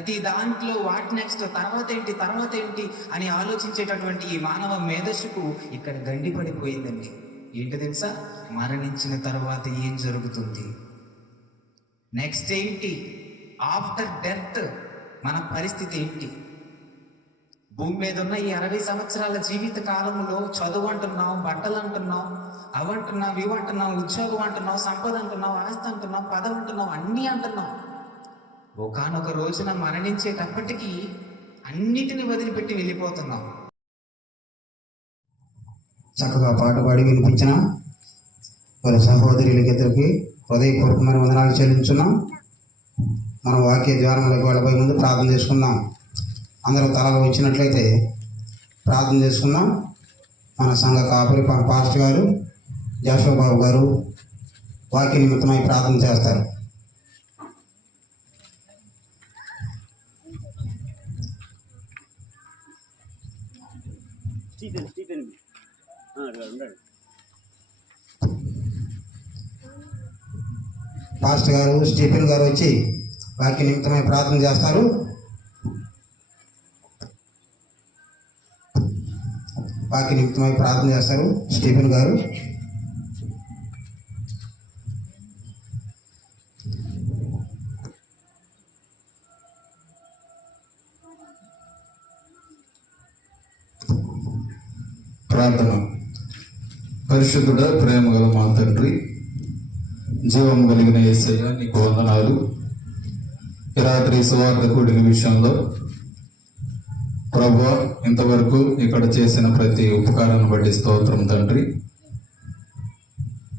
ప్రతి దాంట్లో what next, తర్వాత ఏంటి అని ఆలోచించేటటువంటి ఈ మానవ మేధస్సుకు ఇక్కడ గండి పడిపోయిందండి. ఏంటి తెలుసా? మరణించిన తర్వాత ఏం జరుగుతుంది, నెక్స్ట్ ఏంటి, ఆఫ్టర్ డెత్ మన పరిస్థితి ఏంటి? భూమి మీద ఉన్న ఈ 60 సంవత్సరాల జీవిత కాలంలో చదువు అంటున్నాం, బట్టలు అంటున్నాం, అవంటున్నాం, ఇవంటున్నాం, ఉద్యోగం అంటున్నాం, సంపద అంటున్నాం, ఆస్తి అంటున్నాం, పదవి అంటున్నాం, అన్నీ అంటున్నాం. ఒకానొక రోజున మరణించేటప్పటికీ అన్నిటిని వదిలిపెట్టి వెళ్ళిపోతున్నాం. చక్కగా పాట పాడి వినిపించిన వారి సహోదరులకిద్దరికి హృదయపూర్వకమైన వందనాలు చెల్లించున్నాం. మన వాక్య ధ్యానంలోకి వెళ్ళబోయే ముందు ప్రార్థన చేసుకుందాం. అందరూ తలలో వచ్చినట్లయితే ప్రార్థన చేసుకుందాం. మన సంఘ కాపరి పాస్టర్ గారు జాషువా బాబు గారు వాక్య నిమిత్తమై ప్రార్థన చేస్తారు. పాస్టర్ గారు స్టీఫెన్ గారు వచ్చి వాక్య నిమిత్తమై ప్రార్థన చేస్తారు. వాక్య నిమిత్తమై ప్రార్థన చేస్తారు స్టీఫెన్ గారు. ప్రార్థన. పరిశుద్ధుడ, ప్రేమ గల మా తండ్రి, జీవం కలిగిన యేసయ్య, నీకు వందనాలు. ఈ రాత్రి సువార్త కూడిన విషయంలో ప్రభువా, ఇంతవరకు ఇక్కడ చేసిన ప్రతి ఉపకారాన్ని బట్టి స్తోత్రం తండ్రి.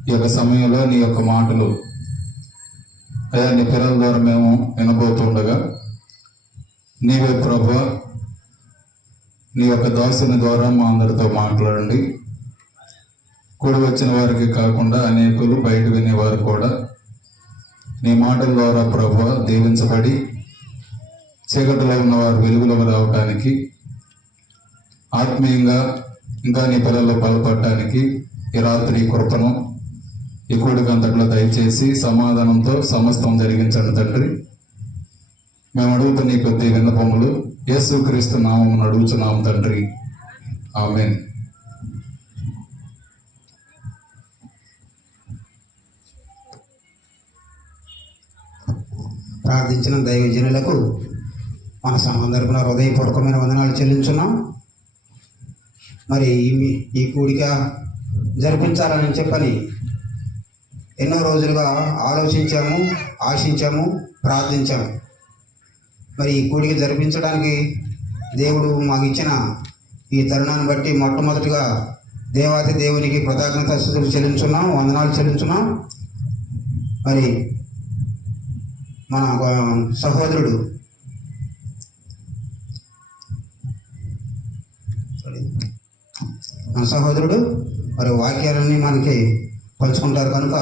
ఈ యొక్క సమయంలో నీ యొక్క మాటలు అయా నీ పిల్లల ద్వారా మేము వినబోతుండగా నీవే ప్రభువా నీ యొక్క దాసుని ద్వారా మా అందరితో మాట్లాడండి. కూడి వచ్చిన వారికి కాకుండా అనేకులు బయట వినేవారు కూడా నీ మాటల ద్వారా ప్రభువా దీవించబడి చీకటిలో ఉన్నవారు వెలుగులోకి రావటానికి, ఆత్మీయంగా ఇంకా నీ పిల్లలు బలపడటానికి ఈ రాత్రి కృపను ఈ కూడికంతట్లో దయచేసి సమాధానంతో సమస్తం జరిగించండి తండ్రి. మేము అడుగుతున్న నీ కొద్ది విన్నపములు యేసుక్రీస్తు నామమున అడుగుచున్నాం తండ్రి, ఆమేన్. ప్రార్థించిన దైవజనులకు మన సంబంధర్పున హృదయపూర్వకమైన వందనాలు చెల్లించున్నాం. మరి ఈ కూడిక జరిపించాలని చెప్పని ఎన్నో రోజులుగా ఆలోచించాము, ఆశించాము, ప్రార్థించాము. మరి ఈ కూడిక జరిపించడానికి దేవుడు మాకు ఇచ్చిన ఈ తరుణాన్ని బట్టి మొట్టమొదటిగా దేవాతి దేవునికి కృతజ్ఞతాస్తుతులు చెల్లించున్నాం, వందనాలు చెల్లించున్నాం. మరి మన సహోదరుడు మరి వాక్యాలన్నీ మనకి పంచుకుంటారు కనుక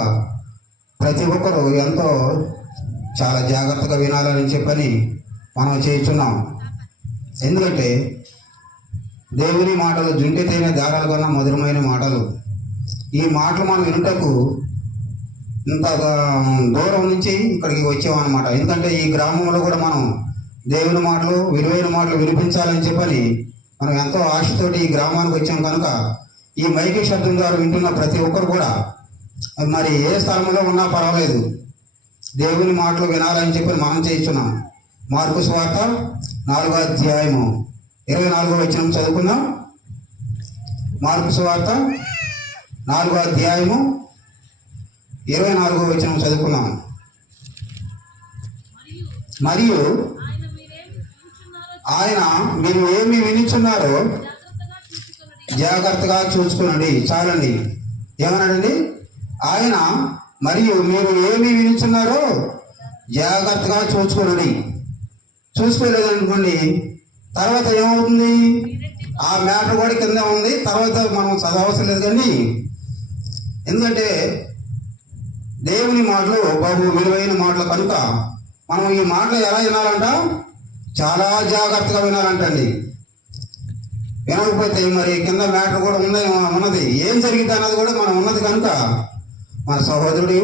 ప్రతి ఒక్కరూ ఎంతో చాలా జాగ్రత్తగా వినాలని చెప్పని మనం చేస్తున్నాం. ఎందుకంటే దేవుని మాటలు జుంటితైన దారాల కన్నా మధురమైన మాటలు. ఈ మాటలు మనం వినుటకు ఇంత దూరం నుంచి ఇక్కడికి వచ్చామన్నమాట. ఎందుకంటే ఈ గ్రామంలో కూడా మనం దేవుని మాటలు, విలువైన మాటలు వినిపించాలని చెప్పని మనం ఎంతో ఆశతోటి ఈ గ్రామానికి వచ్చాం కనుక ఈ మైకి శబ్దం ద్వారా వింటున్న ప్రతి ఒక్కరు కూడా మరి ఏ స్థలంలో ఉన్నా పర్వాలేదు దేవుని మాటలు వినాలని చెప్పి మనం చేస్తున్నాం. మార్కు సువార్త 4వ అధ్యాయము 24వ వచనం చదువుకుందాం. మార్కు సువార్త 4వ అధ్యాయము 24వ వచనం చదువుకుందాం. మరియు ఆయన మీరు ఏమి వినిచున్నారో జాగ్రత్తగా చూసుకునండి. చాలండి. ఏమన్నాడండి? ఆయన మరియు మీరు ఏమి వినిచున్నారో జాగ్రత్తగా చూసుకునండి. చూసుకోలేదనుకోండి తర్వాత ఏమవుతుంది? ఆ మ్యాటర్ కూడా కింద ఉంది, తర్వాత మనం చదవవసరం లేదు. కానీ ఎందుకంటే దేవుని మాటలు బాబు విలువైన మాటలు కనుక మనం ఈ మాటలు ఎలా వినాలంట? చాలా జాగ్రత్తగా వినాలంటండి. వినకపోతే మరి కింద మ్యాటర్ కూడా ఉన్నది, ఏం జరిగింది అన్నది కూడా మనం ఉన్నది కనుక మన సహోదరుడు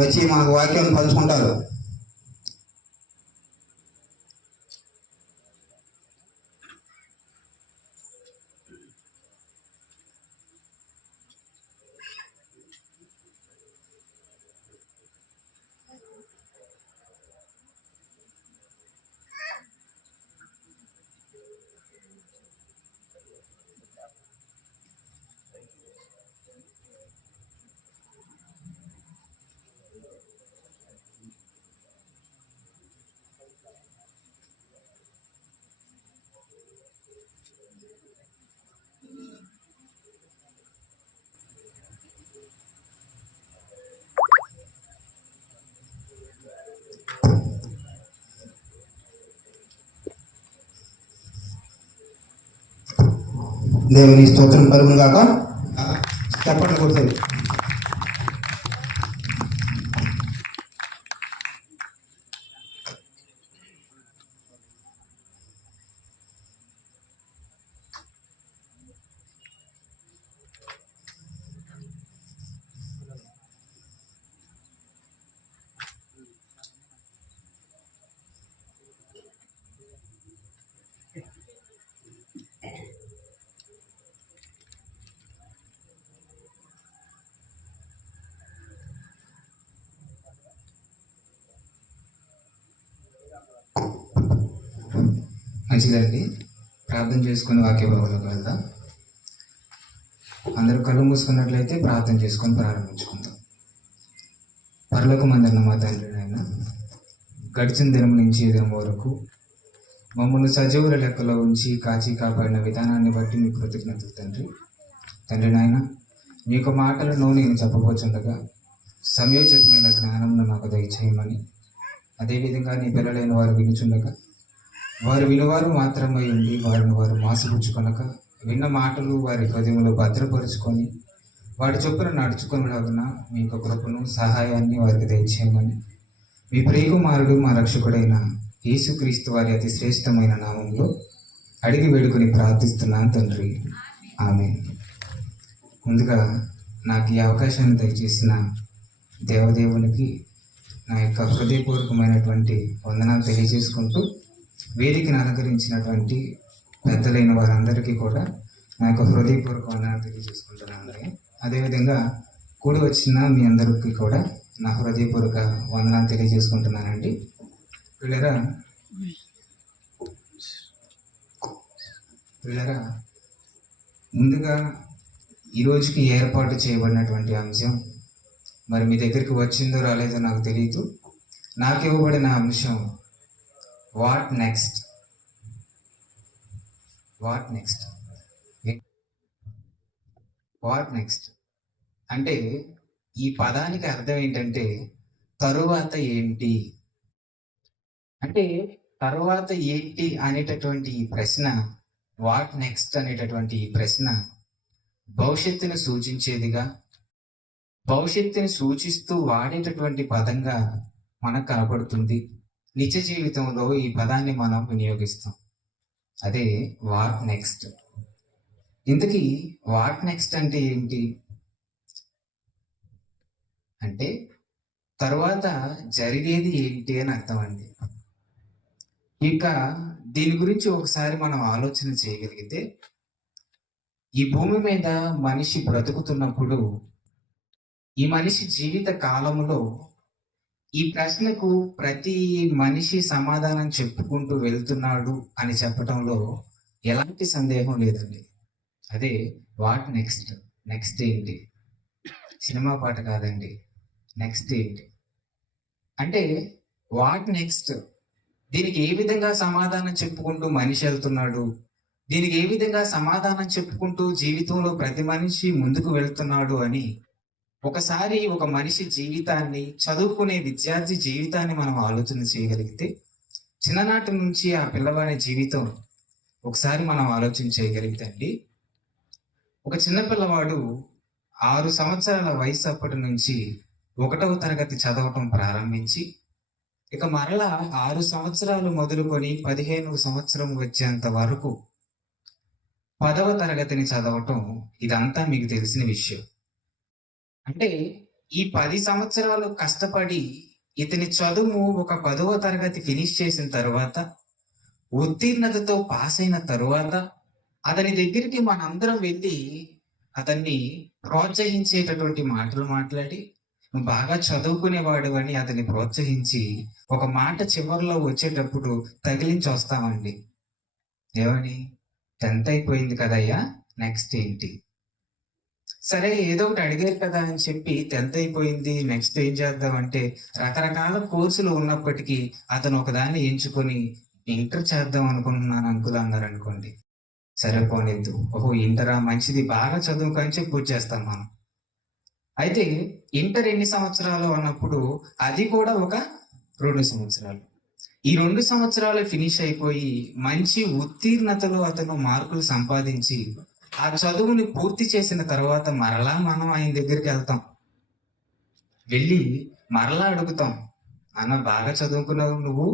వచ్చి మనకు వాక్యాన్ని పంచుకుంటారు. దేవుని స్తోత్రం కలుగును గాక. చప్పట్లు కొట్టారు. మంచిదండి. ప్రార్థన చేసుకుని వాక్య భాగంలోకి వెళ్దాం. అందరూ కళ్ళు మూసుకున్నట్లయితే ప్రార్థన చేసుకొని ప్రారంభించుకుందాం. పరలోకమందున్న మా తండ్రి నాయన, గడిచిన దినం నుంచి ఈ దినం వరకు మమ్మల్ని సజీవుల లెక్కలో ఉంచి కాచి కాపాడిన విధానాన్ని బట్టి మీకు కృతజ్ఞతలు తండ్రి. తండ్రి నాయన, మీ యొక్క మాటలను నేను చెప్పబోచుండగా సమయోచితమైన జ్ఞానంను నాకు దయచేయమని, అదేవిధంగా నీ పిల్లలైన వారు వినుచుండగా వారు వినువారు మాత్రమై ఉండి వారిని వారు మోసపుచ్చుకొనక విన్న మాటలు వారి హృదయంలో భద్రపరుచుకొని వాటి చొప్పున నడుచుకునేలాగున మీ యొక్క కృపను సహాయాన్ని వారికి దయచేయమని మీ ప్రియకుమారుడు మా రక్షకుడైన యేసుక్రీస్తు వారి అతి శ్రేష్టమైన నామంలో అడిగి వేడుకొని ప్రార్థిస్తున్నాను తండ్రి. ఆమేన్. ముందుగా నాకు ఈ అవకాశాన్ని దయచేసిన దేవదేవునికి నా యొక్క హృదయపూర్వకమైనటువంటి వందనాలు తెలియజేసుకుంటూ, వేదికను అలంకరించినటువంటి పెద్దలైన వారందరికీ కూడా నా యొక్క హృదయపూర్వక వందనాలు తెలియజేసుకుంటున్నాను. అదేవిధంగా కూడి వచ్చిన మీ అందరికీ కూడా నా హృదయపూర్వక వందనాలు తెలియజేసుకుంటున్నానండి. పిల్లరా, ముందుగా ఈరోజుకి ఏర్పాటు చేయబడినటువంటి అంశం మరి మీ దగ్గరికి వచ్చిందో రాలేదో నాకు తెలియదు. నాకు ఇవ్వబడిన అంశం what next. What next what next అంటే ఈ పదానికి అర్థం ఏంటంటే తరువాత ఏంటి. అంటే తరువాత ఏంటి అనేటటువంటి ఈ ప్రశ్న, వాట్ నెక్స్ట్ అనేటటువంటి ఈ ప్రశ్న భవిష్యత్తును సూచించేదిగా, భవిష్యత్తుని సూచిస్తూ వాడేటటువంటి పదంగా మనకు కనపడుతుంది. నిత్య జీవితంలో ఈ పదాన్ని మనం వినియోగిస్తాం. అదే వాట్ నెక్స్ట్. ఇంతకీ వాట్ నెక్స్ట్ అంటే ఏంటి అంటే తర్వాత జరిగేది ఏంటి అని అర్థం అండి. ఇక దీని గురించి ఒకసారి మనం ఆలోచన చేయగలిగితే, ఈ భూమి మీద మనిషి బ్రతుకుతున్నప్పుడు ఈ మనిషి జీవిత కాలంలో ఈ ప్రశ్నకు ప్రతి మనిషి సమాధానం చెప్పుకుంటూ వెళ్తున్నాడు అని చెప్పడంలో ఎలాంటి సందేహం లేదండి. అదే వాట్ నెక్స్ట్. నెక్స్ట్ ఏంటి? సినిమా పాట కాదండి. నెక్స్ట్ ఏంటి అంటే వాట్ నెక్స్ట్. దీనికి ఏ విధంగా సమాధానం చెప్పుకుంటూ మనిషి వెళ్తున్నాడు, దీనికి ఏ విధంగా సమాధానం చెప్పుకుంటూ జీవితంలో ప్రతి మనిషి ముందుకు వెళ్తున్నాడు అని ఒకసారి ఒక మనిషి జీవితాన్ని, చదువుకునే విద్యార్థి జీవితాన్ని మనం ఆలోచన చేయగలిగితే, చిన్ననాటి నుంచి ఆ పిల్లవాడి జీవితం ఒకసారి మనం ఆలోచన చేయగలిగితే అండి, ఒక చిన్న పిల్లవాడు 6 సంవత్సరాల వయసు అప్పటి నుంచి 1వ తరగతి చదవటం ప్రారంభించి, ఇక మరలా 6 సంవత్సరాలు మొదలుకొని 15వ సంవత్సరం వచ్చేంత వరకు 10వ తరగతిని చదవటం, ఇదంతా మీకు తెలిసిన విషయం. అంటే ఈ 10 సంవత్సరాలు కష్టపడి ఇతని చదువు ఒక 10వ తరగతి ఫినిష్ చేసిన తర్వాత, ఉత్తీర్ణతతో పాస్ అయిన తరువాత అతని దగ్గరికి మనందరం వెళ్ళి అతన్ని ప్రోత్సహించేటటువంటి మాటలు మాట్లాడి, బాగా చదువుకునేవాడు అని అతన్ని ప్రోత్సహించి ఒక మాట చివరిలో వచ్చేటప్పుడు తగిలించి వస్తామండి. ఏమని? 10th అయిపోయింది కదయ్యా, నెక్స్ట్ ఏంటి? సరే ఏదో ఒకటి అడిగారు కదా అని చెప్పి 10th అయిపోయింది, నెక్స్ట్ ఏం చేద్దాం అంటే రకరకాల కోర్సులు ఉన్నప్పటికీ అతను ఒకదాన్ని ఎంచుకొని ఇంటర్ చేద్దాం అనుకుంటున్నాను అంకుల్ అన్నారు అనుకోండి. సరే పోనిద్దు, ఓహో ఇంటరా, మంచిది, బాగా చదువుకొని చెప్పి వచ్చేస్తాం మనం. అయితే ఇంటర్ ఎన్ని సంవత్సరాలు అన్నప్పుడు అది కూడా ఒక 2 సంవత్సరాలు. ఈ 2 సంవత్సరాలు ఫినిష్ అయిపోయి మంచి ఉత్తీర్ణతలో అతను మార్కులు సంపాదించి ఆ చదువుని పూర్తి చేసిన తర్వాత మరలా మనం ఆయన దగ్గరికి వెళ్తాం. వెళ్ళి మరలా అడుగుతాం, అన్న బాగా చదువుకున్నావు, నువ్వు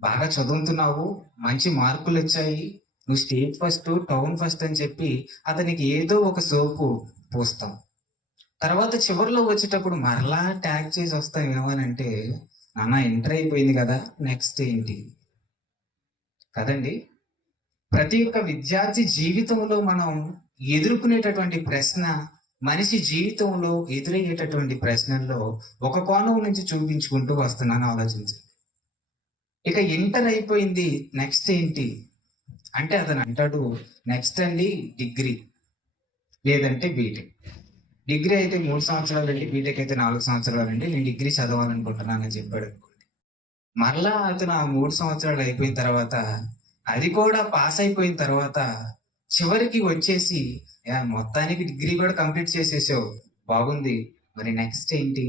బాగా చదువుతున్నావు, మంచి మార్కులు వచ్చాయి, నువ్వు స్టేట్ ఫస్ట్, టౌన్ ఫస్ట్ అని చెప్పి అతనికి ఏదో ఒక సోపు పోస్తాం. తర్వాత చివరిలో వచ్చేటప్పుడు మరలా ట్యాగ్ చేసి వస్తాం. ఏమనంటే, నాన్న ఎంటర్ అయిపోయింది కదా, నెక్స్ట్ ఏంటి? కదండి. ప్రతి ఒక్క విద్యార్థి జీవితంలో మనం ఎదుర్కొనేటటువంటి ప్రశ్న, మనిషి జీవితంలో ఎదురయ్యేటటువంటి ప్రశ్నల్లో ఒక కోణం నుంచి చూపించుకుంటూ వస్తున్నాను, ఆలోచించండి. ఇక ఇంటర్ అయిపోయింది, నెక్స్ట్ ఏంటి అంటే అతను అంటాడు, నెక్స్ట్ అండి డిగ్రీ, లేదంటే బీటెక్. డిగ్రీ అయితే 3 సంవత్సరాలు అండి, బీటెక్ అయితే 4 సంవత్సరాలు అండి, నేను డిగ్రీ చదవాలనుకుంటున్నానని చెప్పాడు అనుకోండి. మరలా అతను ఆ 3 సంవత్సరాలు అయిపోయిన తర్వాత, అది కూడా పాస్ అయిపోయిన తర్వాత చివరికి వచ్చేసి, మొత్తానికి డిగ్రీ కూడా కంప్లీట్ చేసేసావు, బాగుంది, మరి నెక్స్ట్ ఏంటి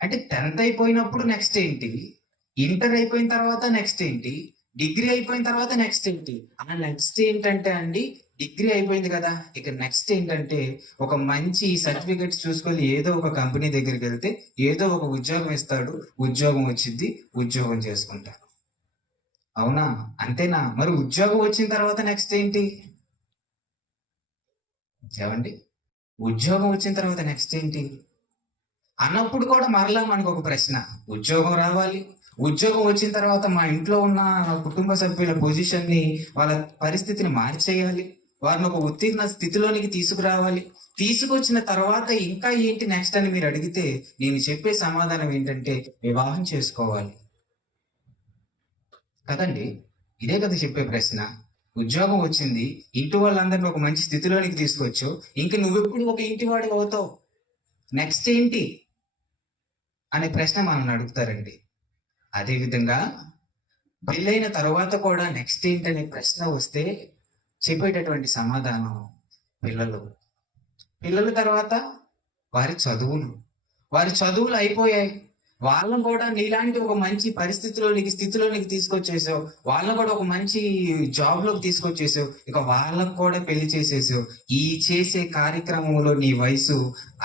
అంటే 10th అయిపోయినప్పుడు నెక్స్ట్ ఏంటి, ఇంటర్ అయిపోయిన తర్వాత నెక్స్ట్ ఏంటి, డిగ్రీ అయిపోయిన తర్వాత నెక్స్ట్ ఏంటి? ఆ నెక్స్ట్ ఏంటంటే అండి, డిగ్రీ అయిపోయింది కదా, ఇక నెక్స్ట్ ఏంటంటే ఒక మంచి సర్టిఫికెట్స్ చూసుకొని ఏదో ఒక కంపెనీ దగ్గరికి వెళ్తే ఏదో ఒక ఉద్యోగం ఇస్తాడు, ఉద్యోగం వచ్చింది, ఉద్యోగం చేసుకుంటాను. అవునా? అంతేనా? మరి ఉద్యోగం వచ్చిన తర్వాత నెక్స్ట్ ఏంటి? ఏమండి, ఉద్యోగం వచ్చిన తర్వాత నెక్స్ట్ ఏంటి అన్నప్పుడు కూడా మరలా మనకు ఒక ప్రశ్న, ఉద్యోగం రావాలి, ఉద్యోగం వచ్చిన తర్వాత మా ఇంట్లో ఉన్న కుటుంబ సభ్యుల పొజిషన్ ని, వాళ్ళ పరిస్థితిని మార్చేయాలి, వారిని ఒక ఉత్తీర్ణ స్థితిలోనికి తీసుకురావాలి. తీసుకొచ్చిన తర్వాత ఇంకా ఏంటి నెక్స్ట్ అని మీరు అడిగితే నేను చెప్పే సమాధానం ఏంటంటే, వివాహం చేసుకోవాలి. కదండి, ఇదే కదా చెప్పే ప్రశ్న. ఉద్యోగం వచ్చింది, ఇంటి వాళ్ళందరినీ ఒక మంచి స్థితిలోనికి తీసుకొచ్చు, ఇంక నువ్వెప్పుడు ఒక ఇంటి వాడి అవుతావు, నెక్స్ట్ ఏంటి అనే ప్రశ్న మనం అడుగుతారండి. అదేవిధంగా పెళ్ళైన తర్వాత కూడా నెక్స్ట్ ఏంటి అనే ప్రశ్న వస్తే చెప్పేటటువంటి సమాధానం, పిల్లలు. పిల్లల తర్వాత వారి చదువులు అయిపోయాయి, వాళ్ళని కూడా నీలాంటి ఒక మంచి స్థితిలోనికి తీసుకొచ్చేసావు, వాళ్ళని కూడా ఒక మంచి జాబ్ లోకి తీసుకొచ్చేసావు, ఇక వాళ్ళకు కూడా పెళ్లి చేసేసావు. ఈ చేసే కార్యక్రమంలో నీ వయసు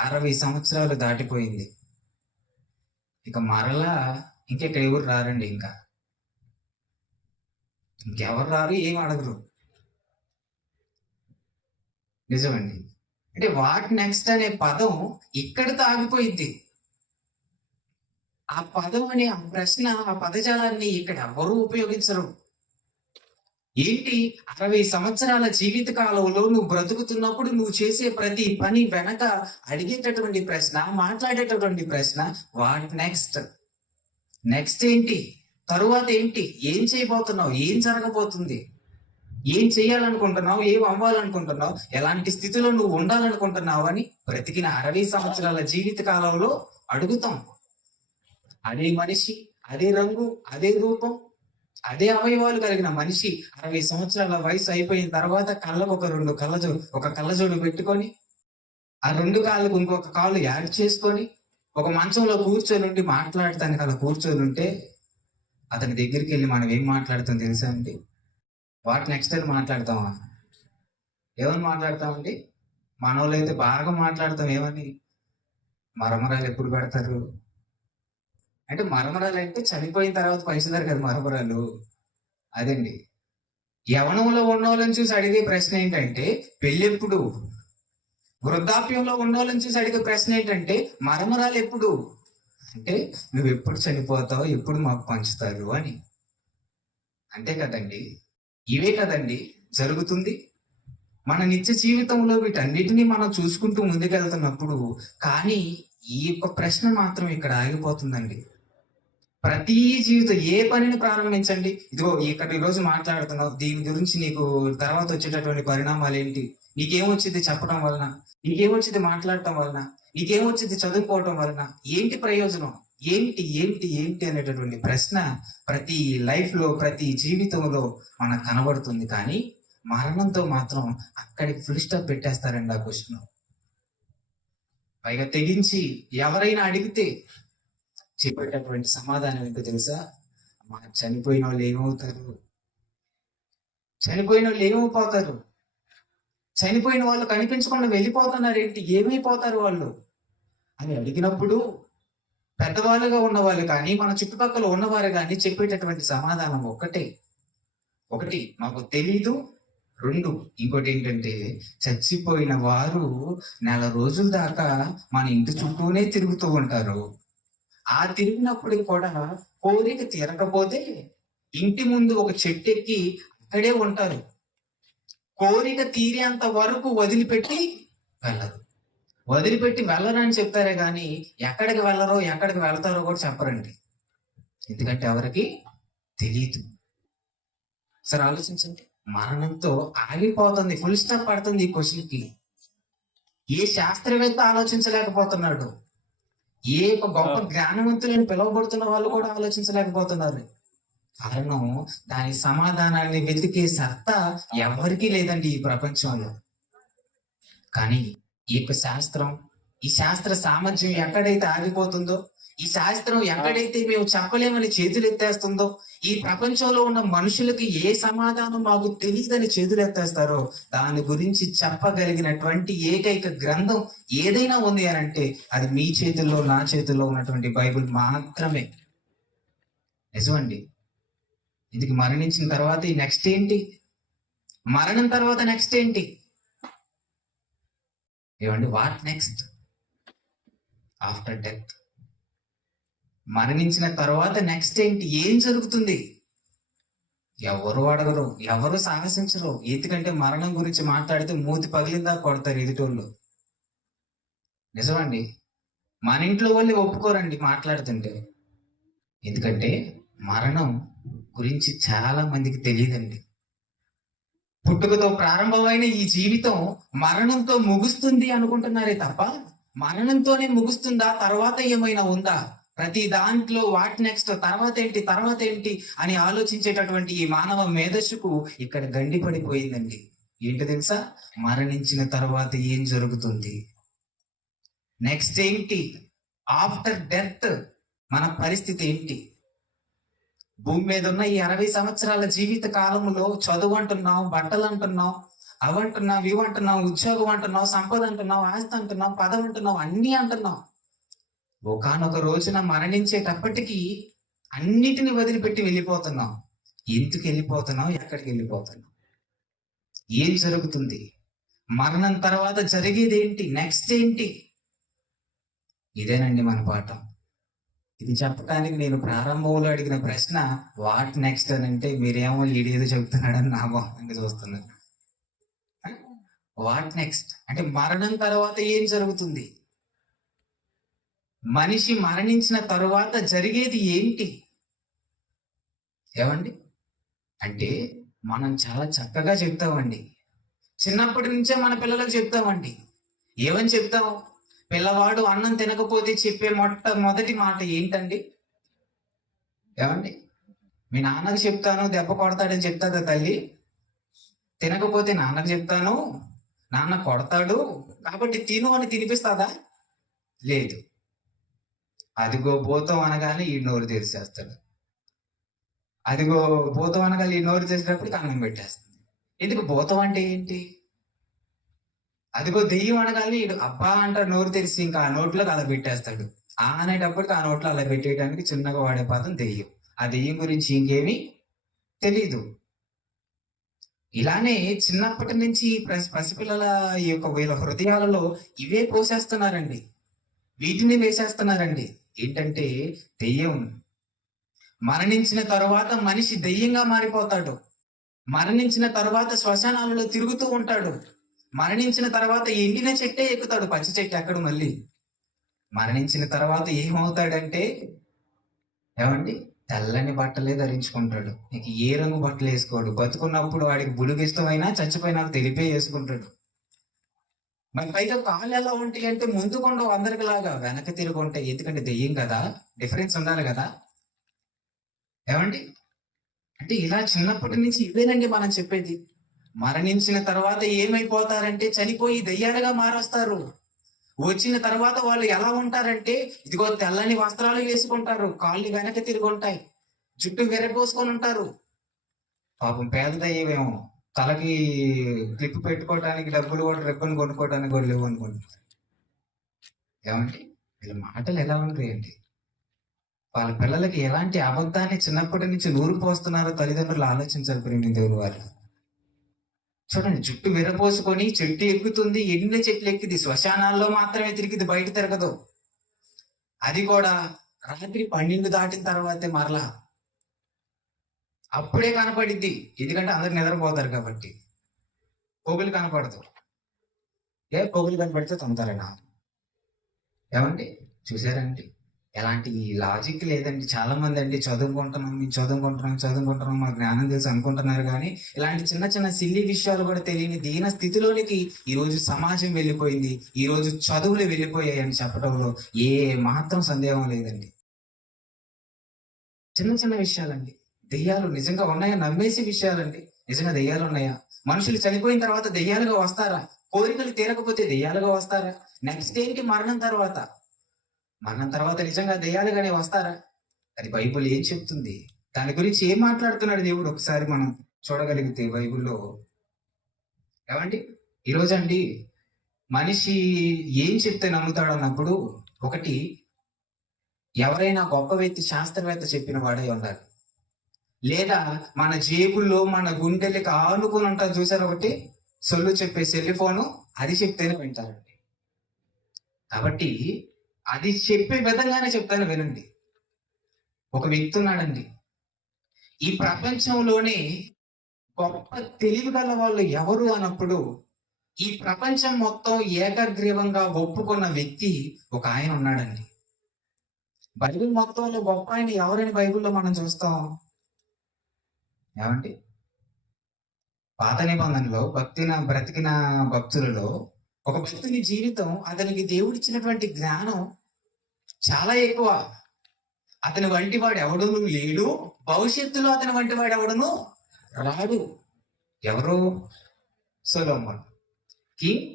60 సంవత్సరాలు దాటిపోయింది. ఇక మరలా ఇంకెక్కడ ఎవరు రారండి, ఇంకెవరు రారు, ఏం అడగరు. నిజమండి. అంటే వాట్ నెక్స్ట్ అనే పదం ఇక్కడితో ఆగిపోయింది. ఆ పదం అనే ఆ ప్రశ్న, ఆ పదజాలాన్ని ఇక్కడ ఎవరు ఉపయోగించరు. ఏంటి, 60 సంవత్సరాల జీవిత కాలంలో నువ్వు బ్రతుకుతున్నప్పుడు నువ్వు చేసే ప్రతి పని వెనక అడిగేటటువంటి ప్రశ్న, మాట్లాడేటటువంటి ప్రశ్న, వాట్ నెక్స్ట్? నెక్స్ట్ ఏంటి? తరువాత ఏంటి? ఏం చేయబోతున్నావు? ఏం జరగబోతుంది? ఏం చేయాలనుకుంటున్నావు? ఏం అవ్వాలనుకుంటున్నావు? ఎలాంటి స్థితిలో నువ్వు ఉండాలనుకుంటున్నావు అని బ్రతికిన 60 సంవత్సరాల జీవిత కాలంలో అడుగుతాం. అదే మనిషి, అదే రంగు, అదే రూపం, అదే అవయవాలు కలిగిన మనిషి 60 సంవత్సరాల వయసు అయిపోయిన తర్వాత కళ్ళకు ఒక కళ్ళజోడు పెట్టుకొని, ఆ 2 కాళ్ళకు ఇంకొక కాళ్ళు యాడ్ చేసుకొని, ఒక మంచంలో కూర్చొని ఉండి మాట్లాడటానికి అలా కూర్చొని ఉంటే, అతని దగ్గరికి వెళ్ళి మనం ఏం మాట్లాడతాం తెలుసా అండి? వాట్ నెక్స్ట్ అని మాట్లాడతామా? ఏమని మాట్లాడతామండి? మనోళ్ళు అయితే బాగా మాట్లాడతాం. ఏమని? మరమరాలు ఎప్పుడు పెడతారు అంటే, మరమరాలు అంటే చనిపోయిన తర్వాత పైసలారు కదా మరమరాలు. అదండి. యవనంలో ఉన్నోళ్ళని చూసి అడిగే ప్రశ్న ఏంటంటే పెళ్ళెప్పుడు? వృద్ధాప్యంలో ఉన్నోళ్ళని చూసి అడిగే ప్రశ్న ఏంటంటే మరమరాలు ఎప్పుడు? అంటే నువ్వు ఎప్పుడు చనిపోతావు, ఎప్పుడు మాకు పంచుతారు అని. అంతే కదండి. ఇవే కదండి జరుగుతుంది మన నిత్య జీవితంలో. వీటన్నిటినీ మనం చూసుకుంటూ ముందుకెళ్తున్నప్పుడు కానీ ఈ యొక్క ప్రశ్న మాత్రం ఇక్కడ ఆగిపోతుందండి. ప్రతి జీవితం ఏ పనిని ప్రారంభించండి, ఇదిగో ఇక్కడ ఈరోజు మాట్లాడుతున్నావు, దీని గురించి నీకు తర్వాత వచ్చేటటువంటి పరిణామాలు ఏంటి, నీకేమొచ్చింది చెప్పడం వలన, నీకేమొచ్చింది మాట్లాడటం వలన, నీకేమొచ్చింది చదువుకోవటం వలన, ఏంటి ప్రయోజనం, ఏంటి ఏంటి ఏంటి అనేటటువంటి ప్రశ్న ప్రతి లైఫ్ లో, ప్రతి జీవితంలో మనకు కనబడుతుంది. కానీ మరణంతో మాత్రం అక్కడికి ఫుల్ స్టాప్ పెట్టేస్తారండి ఆ క్వశ్చన్. పైగా తెగించి ఎవరైనా అడిగితే చెప్పేటటువంటి సమాధానం ఏంటో తెలుసా? చనిపోయిన వాళ్ళు ఏమవుతారు, చనిపోయిన వాళ్ళు ఏమైపోతారు, చనిపోయిన వాళ్ళు కనిపించకుండా వెళ్ళిపోతున్నారు ఏంటి, ఏమైపోతారు వాళ్ళు అని అడిగినప్పుడు పెద్దవాళ్ళుగా ఉన్నవాళ్ళు కానీ మన చుట్టుపక్కల ఉన్నవారు కానీ చెప్పేటటువంటి సమాధానం ఒకటి మాకు తెలీదు, రెండు ఇంకోటి ఏంటంటే చచ్చిపోయిన వారు నెల రోజుల దాకా మన ఇంటి చుట్టూనే తిరుగుతూ ఉంటారు. ఆ తిరిగినప్పుడు కూడా కోరిక తీరకపోతే ఇంటి ముందు ఒక చెట్టు ఎక్కి అక్కడే ఉంటారు. కోరిక తీరేంత వరకు వదిలిపెట్టి వెళ్ళరని చెప్తారే కానీ ఎక్కడికి వెళ్ళరో ఎక్కడికి వెళ్తారో కూడా చెప్పరండి. ఎందుకంటే ఎవరికి తెలియదు. సరే ఆలోచించండి, మరణంతో ఆగిపోతుంది, ఫుల్ స్టాప్ పడుతుంది ఈ క్వశ్చన్కి. ఏ శాస్త్రవేత్త ఆలోచించలేకపోతున్నాడు, ఏ ఒక గొప్ప జ్ఞానవంతులని పిలువబడుతున్న వాళ్ళు కూడా ఆలోచించలేకపోతున్నారు. కారణం దాని సమాధానాన్ని వెతికే సత్తా ఎవరికీ లేదండి ఈ ప్రపంచంలో. కానీ ఈ యొక్క శాస్త్రం, ఈ శాస్త్ర సామర్థ్యం ఎక్కడైతే ఆగిపోతుందో, ఈ శాస్త్రం ఎక్కడైతే మేము చెప్పలేమని చేతులు ఎత్తేస్తుందో, ఈ ప్రపంచంలో ఉన్న మనుషులకి ఏ సమాధానం మాకు తెలియదని చేతులు ఎత్తేస్తారో, దాని గురించి చెప్పగలిగినటువంటి ఏకైక గ్రంథం ఏదైనా ఉంది అని అంటే అది మీ చేతుల్లో నా చేతుల్లో ఉన్నటువంటి బైబిల్ మాత్రమే. నిజమండి. ఇది మరణించిన తర్వాత ఈ నెక్స్ట్ ఏంటి, మరణం తర్వాత నెక్స్ట్ ఏంటి ఏమండి, వాట్ నెక్స్ట్ ఆఫ్టర్ డెత్? మరణించిన తర్వాత నెక్స్ట్ ఏంటి, ఏం జరుగుతుంది? ఎవరు అడగరు, ఎవరు సాహసించరు. ఎందుకంటే మరణం గురించి మాట్లాడితే మూతి పగిలిందా కొడతారు ఎదుటోళ్ళు. నిజమండి, మన ఇంట్లో వాళ్ళు ఒప్పుకోరండి మాట్లాడుతుంటే. ఎందుకంటే మరణం గురించి చాలా మందికి తెలియదండి. పుట్టుకతో ప్రారంభమైన ఈ జీవితం మరణంతో ముగుస్తుంది అనుకుంటున్నారే తప్ప మరణంతోనే ముగుస్తుందా, తర్వాత ఏమైనా ఉందా? ప్రతి దాంట్లో వాట్ నెక్స్ట్, తర్వాత ఏంటి అని ఆలోచించేటటువంటి ఈ మానవ మేధస్సుకు ఇక్కడ గండి పడిపోయిందండి. ఏంటో తెలుసా? మరణించిన తర్వాత ఏం జరుగుతుంది, నెక్స్ట్ ఏంటి, ఆఫ్టర్ డెత్ మన పరిస్థితి ఏంటి? భూమి మీద ఉన్న ఈ 60 సంవత్సరాల జీవిత కాలంలో చదువు అంటున్నాం, బట్టలు అంటున్నాం, అవంటున్నాం, ఇవంటున్నాం, ఉద్యోగం అంటున్నాం, సంపద అంటున్నాం, ఆస్తి అంటున్నాం, పదవి అంటున్నాం, అన్ని అంటున్నాం. ఒకానొక రోజున మరణించేటప్పటికీ అన్నిటిని వదిలిపెట్టి వెళ్ళిపోతున్నాం. ఎందుకు వెళ్ళిపోతున్నాం, ఎక్కడికి వెళ్ళిపోతున్నాం, ఏం జరుగుతుంది, మరణం తర్వాత జరిగేది ఏంటి, నెక్స్ట్ ఏంటి? ఇదేనండి మన పాఠం. ఇది చెప్పడానికి నేను ప్రారంభంలో అడిగిన ప్రశ్న వాట్ నెక్స్ట్ అని అంటే మీరేమో ఈడేదో చెప్తున్నాడని నా మొహంగా చూస్తున్నారు. వాట్ నెక్స్ట్ అంటే మరణం తర్వాత ఏం జరుగుతుంది, మనిషి మరణించిన తరువాత జరిగేది ఏంటి? ఏమండి అంటే మనం చాలా చక్కగా చెప్తామండి. చిన్నప్పటి నుంచే మన పిల్లలకు చెప్తామండి. ఏమని చెప్తాం? పిల్లవాడు అన్నం తినకపోతే చెప్పే మొదటి మాట ఏంటండి? ఏమండి, మీ నాన్నకు చెప్తాను దెబ్బ కొడతాడని చెప్తాదా తల్లి? తినకపోతే నాన్నకు చెప్తాను నాన్న కొడతాడు కాబట్టి తిను అని తినిపిస్తాదా? లేదు. అదిగో భూతం అనగానే ఈ నోరు తెరిచేస్తాడు, అదిగో భూతం అనగానే ఈ నోరు తెరిచేటప్పుడు అన్నం పెట్టేస్తుంది. ఎందుకు? భూతం అంటే ఏంటి? అదిగో దెయ్యం అనగానే ఇడు అబ్బా అంటారు, నోరు తెరిచి ఇంకా ఆ నోట్లోకి అలా పెట్టేస్తాడు. ఆ అనేటప్పటికి ఆ నోట్లో అలా పెట్టేయడానికి చిన్నగా వాడే పదం దెయ్యం. ఆ దెయ్యం గురించి ఇంకేమీ తెలీదు. ఇలానే చిన్నప్పటి నుంచి పసిపిల్లల ఈ యొక్క వీళ్ళ హృదయాలలో ఇవే పోసేస్తున్నారండి, వీటిని వేసేస్తున్నారండి. ఏంటంటే దెయ్యం. మరణించిన తర్వాత మనిషి దెయ్యంగా మారిపోతాడు. మరణించిన తర్వాత శ్మశానాలలో తిరుగుతూ ఉంటాడు. మరణించిన తర్వాత ఎండిన చెట్టే ఎక్కుతాడు, పచ్చి చెట్టు ఎక్కడు. మళ్ళీ మరణించిన తర్వాత ఏమవుతాడంటే ఏమండి, తెల్లని బట్టలే ధరించుకుంటాడు. ఇక ఏ రంగు బట్టలు వేసుకోడు. బతుకున్నప్పుడు వాడికి బుడుగు ఇష్టమైనా చచ్చిపోయినాక తెలిపే వేసుకుంటాడు. మరి పైగా కాళ్ళు ఎలా ఉంటాయి అంటే ముందుకుండవు అందరికి లాగా, వెనక తిరుగుంటాయి. ఎందుకంటే దెయ్యం కదా, డిఫరెన్స్ ఉండాలి కదా. ఏమండి అంటే ఇలా చిన్నప్పటి నుంచి ఇవేనండి మనం చెప్పేది. మరణించిన తర్వాత ఏమైపోతారంటే చనిపోయి దెయ్యాలుగా మారొస్తారు. వచ్చిన తర్వాత వాళ్ళు ఎలా ఉంటారంటే ఇదిగో తెల్లని వస్త్రాలు వేసుకుంటారు, కాళ్ళు వెనక తిరిగి ఉంటాయి, జుట్టు విరగోసుకొని ఉంటారు. పాపం పేద దయ్యమేమో తలకి క్లిప్ పెట్టుకోవడానికి డబ్బులు కూడా రిబ్బన్ కొనుక్కోవడానికి కూడా లేవు అనుకుంటున్నారు. ఏమండి వీళ్ళ మాటలు ఎలా ఉంటాయండి? వాళ్ళ పిల్లలకి ఎలాంటి అబద్ధాన్ని చిన్నప్పటి నుంచి నూరు పోస్తున్నారో తల్లిదండ్రులు ఆలోచించారు. ప్రేమి దేవుని వారు చూడండి, జుట్టు విరపోసుకొని చెట్టు ఎక్కుతుంది, ఎన్ని చెట్లు ఎక్కింది, శ్మశానాల్లో మాత్రమే తిరిగిది, బయట తిరగదు. అది కూడా రాత్రి 12 దాటిన తర్వాతే మరలా అప్పుడే కనపడిద్ది. ఎందుకంటే అందరు నిద్రపోతారు కాబట్టి. పొగులు కనపడదు. పొగులు కనపడితే తొందరనా? ఏమండి చూసారండి? ఎలాంటి లాజిక్ లేదండి. చాలా మంది అండి చదువుకుంటున్నాం మా జ్ఞానం తెలుసు అనుకుంటున్నారు, కానీ ఇలాంటి చిన్న చిన్న సిల్లి విషయాలు కూడా తెలియని దీన స్థితిలోనికి ఈ రోజు సమాజం వెళ్ళిపోయింది, ఈ రోజు చదువులు వెళ్ళిపోయాయి అని చెప్పడంలో ఏ మాత్రం సందేహం లేదండి. చిన్న చిన్న విషయాలండి. దెయ్యాలు నిజంగా ఉన్నాయా నమ్మేసే విషయాలండి. నిజంగా దెయ్యాలు ఉన్నాయా? మనుషులు చనిపోయిన తర్వాత దెయ్యాలుగా వస్తారా? కోరికలు తీరకపోతే దెయ్యాలుగా వస్తారా? నెక్స్ట్ ఏంటి? మరణం తర్వాత నిజంగా దెయ్యాలుగానే వస్తారా? అది బైబిల్ ఏం చెప్తుంది? దాని గురించి ఏం మాట్లాడుతున్నాడు దేవుడు? ఒకసారి మనం చూడగలిగితే బైబిల్లో ఏమండి ఈరోజు అండి మనిషి ఏం చెప్తే నమ్ముతాడు అన్నప్పుడు, ఒకటి ఎవరైనా గొప్ప వ్యక్తి, శాస్త్రవేత్త చెప్పిన వాడే ఉండాలి, లేదా మన జేబుల్లో మన గుండెలకి ఆనుకొని ఉంటారు చూసారు, ఒకటి సొల్లు చెప్పే సెల్ ఫోను, అది చెప్తేనే వింటారండి. కాబట్టి అది చెప్పే విధంగానే చెప్తాను వినండి. ఒక వ్యక్తి ఉన్నాడండి, ఈ ప్రపంచంలోనే గొప్ప తెలివి గల వాళ్ళు ఎవరు అన్నప్పుడు ఈ ప్రపంచం మొత్తం ఏకగ్రీవంగా ఒప్పుకున్న వ్యక్తి ఒక ఆయన ఉన్నాడండి. బైబిల్ మొత్తంలో గొప్ప ఆయన ఎవరని బైబిల్లో మనం చూస్తాం? ఏమండి పాత నిబంధనలో బ్రతికిన భక్తులలో ఒక భక్తుని జీవితం, అతనికి దేవుడిచ్చినటువంటి జ్ఞానం చాలా ఎక్కువ. అతని వంటి వాడు ఎవడును లేడు, భవిష్యత్తులో అతని వంటి వాడు ఎవడును రాడు. ఎవరు? Solomon, king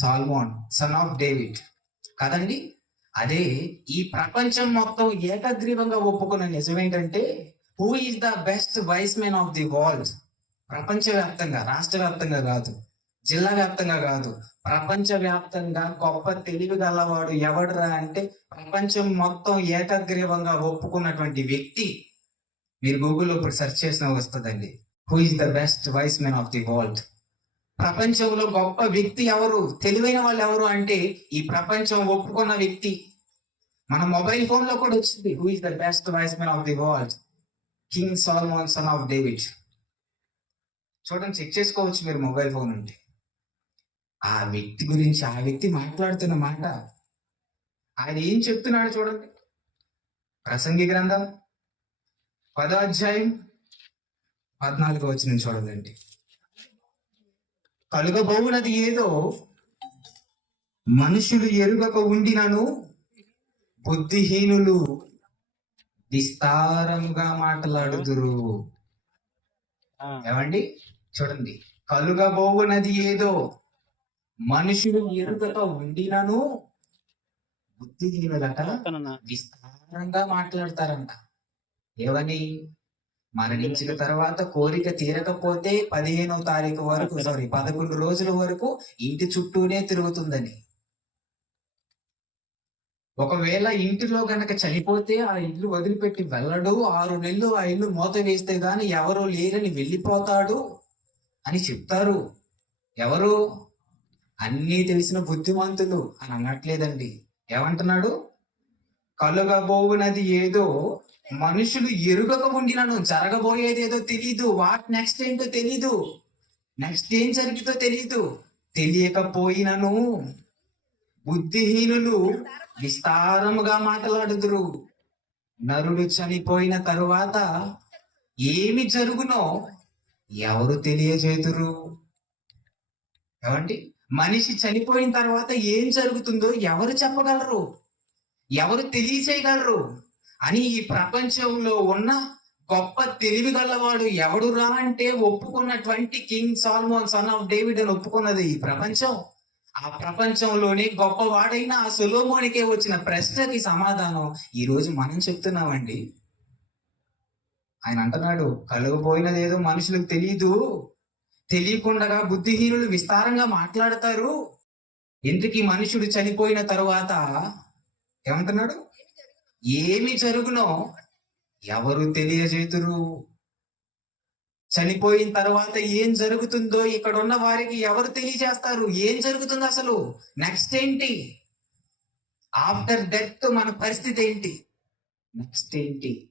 Solomon, son of David కదండి. అదే ఈ ప్రపంచం మొత్తం ఏకగ్రీవంగా ఒప్పుకున్న నిజం ఏంటంటే, who is the best wise men of the world? ప్రపంచవ్యాప్తంగా, రాష్ట్ర వ్యాప్తంగా కాదు, జిల్లా వ్యాప్తంగా కాదు, ప్రపంచ వ్యాప్తంగా గొప్ప తెలివి గలవాడు ఎవడురా అంటే ప్రపంచం మొత్తం ఏకగ్రీవంగా ఒప్పుకున్నటువంటి వ్యక్తి. మీరు గూగుల్లో ఇప్పుడు సెర్చ్ చేసిన వస్తుందండి, who is the best wise men of the world. ప్రపంచంలో గొప్ప వ్యక్తి ఎవరు, తెలివైన వాళ్ళు ఎవరు అంటే ఈ ప్రపంచం ఒప్పుకున్న వ్యక్తి. మన మొబైల్ ఫోన్ లో కూడా వచ్చింది, who is the best wise men of the world, king Solomon, son of David. చూడండి, చెక్ చేసుకోవచ్చు మీరు మొబైల్ ఫోన్ ఉంటే. ఆ వ్యక్తి గురించి ఆ వ్యక్తి మాట్లాడుతున్న మాట, ఆయన ఏం చెప్తున్నాడు చూడండి. ప్రసంగి గ్రంథం 10వ అధ్యాయం 14వ వచనం చూడండి. కలుగబోవునది ఏదో మనుషులు ఎరుగక ఉండినను బుద్ధిహీనులు విస్తారంగా మాట్లాడుదురు. ఏమండి చూడండి, కలుగబోవునది ఏదో మనుషులు ఎరుగక ఉండినను బుద్ధిహీనులట విస్తారంగా మాట్లాడతారంట. ఏవని? మరణించిన తర్వాత కోరిక తీరకపోతే 15వ తారీఖు వరకు 11 రోజుల వరకు ఇంటి చుట్టూనే తిరుగుతుందని. ఒకవేళ ఇంటిలో గనక చనిపోతే ఆ ఇల్లు వదిలిపెట్టి వెళ్ళడు, 6 నెలలు ఆ ఇల్లు మూత వేస్తే గాని ఎవరో లేరని వెళ్ళిపోతాడు అని చెప్తారు. ఎవరు? అన్నీ తెలిసిన బుద్ధిమంతులు అని అనట్లేదండి. ఏమంటున్నాడు? కలుగబోవునది ఏదో మనుషులు ఎరుగక ఉండినను, జరగబోయేది ఏదో తెలీదు, వాట్ నెక్స్ట్ ఏంటో తెలీదు, నెక్స్ట్ ఏం జరిగితో తెలీదు, తెలియకపోయినను బుద్ధిహీనులు విస్తారముగా మాట్లాడుదురు. నరుడు చనిపోయిన తరువాత ఏమి జరుగునో ఎవరు తెలియజేతురు? ఏమండి మనిషి చనిపోయిన తర్వాత ఏం జరుగుతుందో ఎవరు చెప్పగలరు? ఎవరు తెలియచేయగలరు అని ఈ ప్రపంచంలో ఉన్న గొప్ప తెలివి గలవాడు ఎవడురా అంటే ఒప్పుకున్నటువంటి king Solomon, son of David అని ఒప్పుకున్నది ఈ ప్రపంచం. ఆ ప్రపంచంలోనే గొప్పవాడైన ఆ సొలొమోనుకే వచ్చిన ప్రశ్నకి సమాధానం ఈ రోజు మనం చెప్తున్నామండి. ఆయన అంటున్నాడు, కలుగబోయినది ఏదో మనుషులకు తెలియదు, తెలియకుండా బుద్ధిహీనులు విస్తారంగా మాట్లాడతారు. ఇంతకీ మనుషుడు చనిపోయిన తరువాత ఏమంటున్నాడు? ఏమి జరుగునో ఎవరు తెలియజేతురు? చనిపోయిన తర్వాత ఏం జరుగుతుందో ఇక్కడ ఉన్న వారికి ఎవరు తెలియజేస్తారు? ఏం జరుగుతుంది అసలు? నెక్స్ట్ ఏంటి? ఆఫ్టర్ డెత్ మన పరిస్థితి ఏంటి? నెక్స్ట్ ఏంటి?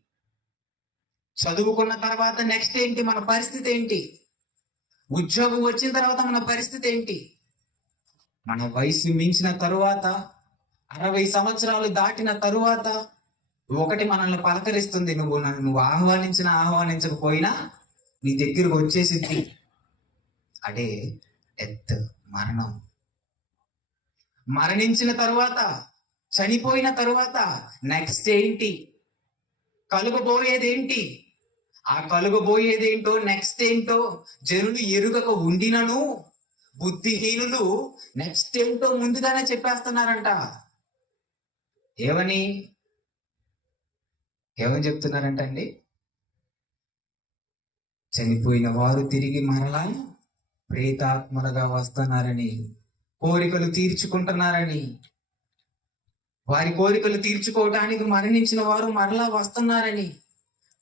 చదువుకున్న తర్వాత నెక్స్ట్ ఏంటి? మన పరిస్థితి ఏంటి? ఉద్యోగం వచ్చిన తర్వాత మన పరిస్థితి ఏంటి? మన వయసు మించిన తరువాత, 60 సంవత్సరాలు దాటిన తరువాత ఒకటి మనల్ని పలకరిస్తుంది. నువ్వు ఆహ్వానించినా ఆహ్వానించకపోయినా నీ దగ్గరకు వచ్చేసింది. అదే డెత్, మరణం. మరణించిన తరువాత, చనిపోయిన తరువాత నెక్స్ట్ ఏంటి? కలుగబోయేదేంటి? ఆ కలుగబోయేదేంటో, నెక్స్ట్ ఏంటో జనులు ఎరుగక ఉండినను బుద్ధిహీనులు నెక్స్ట్ ఏంటో ముందుగానే చెప్పేస్తున్నారంట. ఏమని చెప్తున్నారంట అండి? చనిపోయిన వారు తిరిగి మరలా ప్రేతాత్మలుగా వస్తున్నారని, కోరికలు తీర్చుకుంటున్నారని, వారి కోరికలు తీర్చుకోవటానికి మరణించిన వారు మరలా వస్తున్నారని,